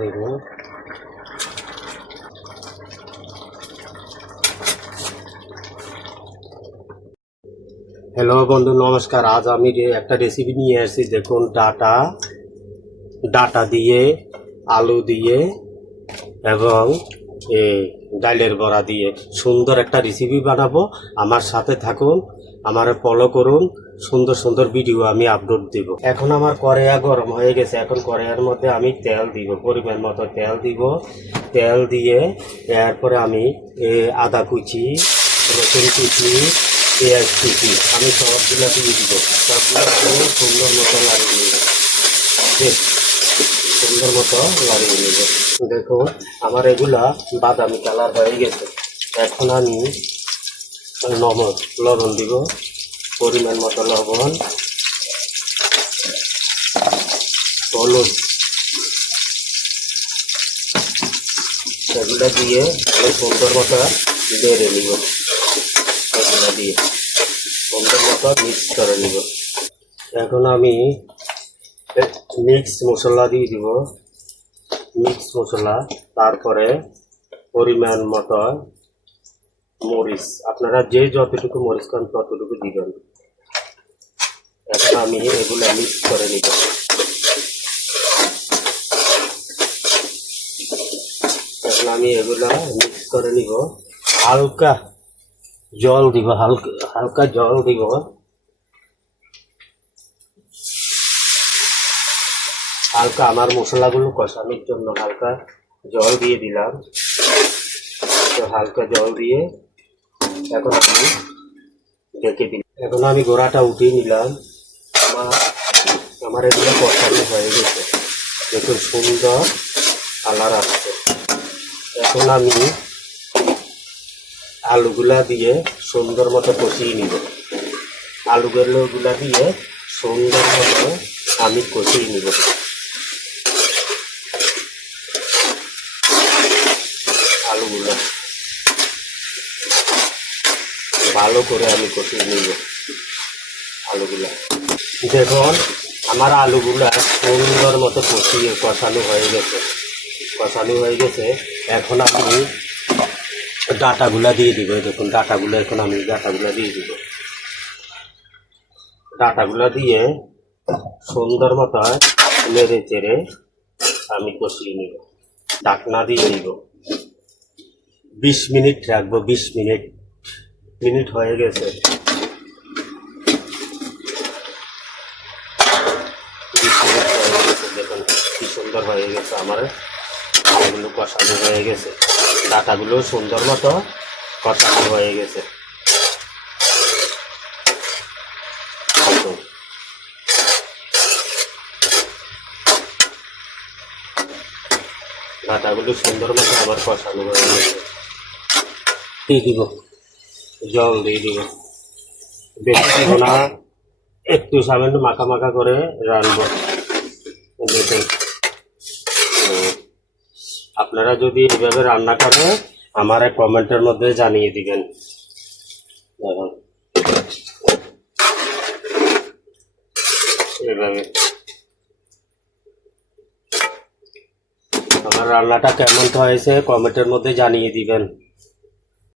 দেখুন হ্যালো বন্ধু, নমস্কার। আজ আমি একটা রেসিপি নিয়ে আসছি। দেখুন, ডাটা দিয়ে, আলু দিয়ে এবং ডালের বড়া দিয়ে সুন্দর একটা রেসিপি বানাবো। আমার সাথে থাকুন, আমার ফলো করুন। সুন্দর সুন্দর ভিডিও আমি আপলোড দিব। এখন আমার কড়াইয়া গরম হয়ে গেছে। এখন কড়াইয়ের মধ্যে আমি তেল দিব, পরিমাণ মতো তেল দিব। তেল দিয়ে এরপরে আমি আদা কুচি, রসুন কুচি, পেঁয়াজ কুচি আমি সবগুলো দিয়ে দিব। সবগুলো সুন্দর মতো লাগিয়ে নেব, সুন্দর মতো লাগিয়ে নেব। দেখুন, আমার এগুলা বাদামি কালার হয়ে গেছে। এখন আমি লবণ দিব, পরিমাণ মতো লবণ, হলুদ, এগুলো দিয়ে আমি সুন্দর মতো বেড়ে নিব। এগুলো দিয়ে সুন্দর মতো মিক্স করে নিব। এখন আমি মিক্স মশলা দিয়ে দিব, মিক্স মশলা। তারপরে পরিমাণ মতো মরিচ, আপনারা যে যতটুকু মরিচ খান ততটুকু দিবেন। এখন আমি এগুলো মিক্স করে নিব। এখন আমি এগুলো মিক্স করে নিব। হালকা জল দিব, হালকা জল দিব। হালকা আমার মশলাগুলো কষানোর জন্য হালকা জল দিয়ে দিলাম। তো হালকা জল দিয়ে এখন আমি ঢেকে দিলাম। এখন আমি গোড়াটা উঠিয়ে নিলাম। আমার এগুলো কষানো হয়ে গেছে। দেখুন সুন্দর কালার আসছে। এখন আমি আলুগুলা দিয়ে সুন্দর মতো কষিয়ে নিব। আলুগুলা দিয়ে সুন্দর মতো আমি কষিয়ে নিব। আলুগুলো ভালো করে আমি কষিয়ে নিব। আলুগুলা দেখুন, আমার আলুগুলা সুন্দর মতো কষানো হয়ে গেছে। এখন আমি ডাটাগুলা দিয়ে দিব। দেখুন ডাটাগুলো, এখন আমি ডাটাগুলা দিয়ে দিব। ডাটাগুলা দিয়ে সুন্দর মতো নেড়ে চেড়ে আমি কষিয়ে নিব। ঢাকনা দিয়ে নিব। 20 মিনিট রাখবো। 20 মিনিট হয়ে গেছে। 20 মিনিট হয়ে গেছে। দেখুন কি সুন্দর হয়ে গেছে। আমার এগুলো কষানো হয়ে গেছে। ডাটাগুলো সুন্দর মতো কষানো হয়ে গেছে। ডাটাগুলো সুন্দর মতো আবার কষানো হয়ে গেছে। দিয়ে দিব, জল দিয়ে দিব। বেশি দিব না, একটু সামান্য মাখা মাখা করে রানবো। দেখুন, আপনারা যদি এইভাবে রান্না করেন আমার কমেন্টের মধ্যে জানিয়ে দিবেন। দেখুন এইভাবে আমার রান্নাটা কেমন হয়েছে কমেন্টের মধ্যে জানিয়ে দিবেন।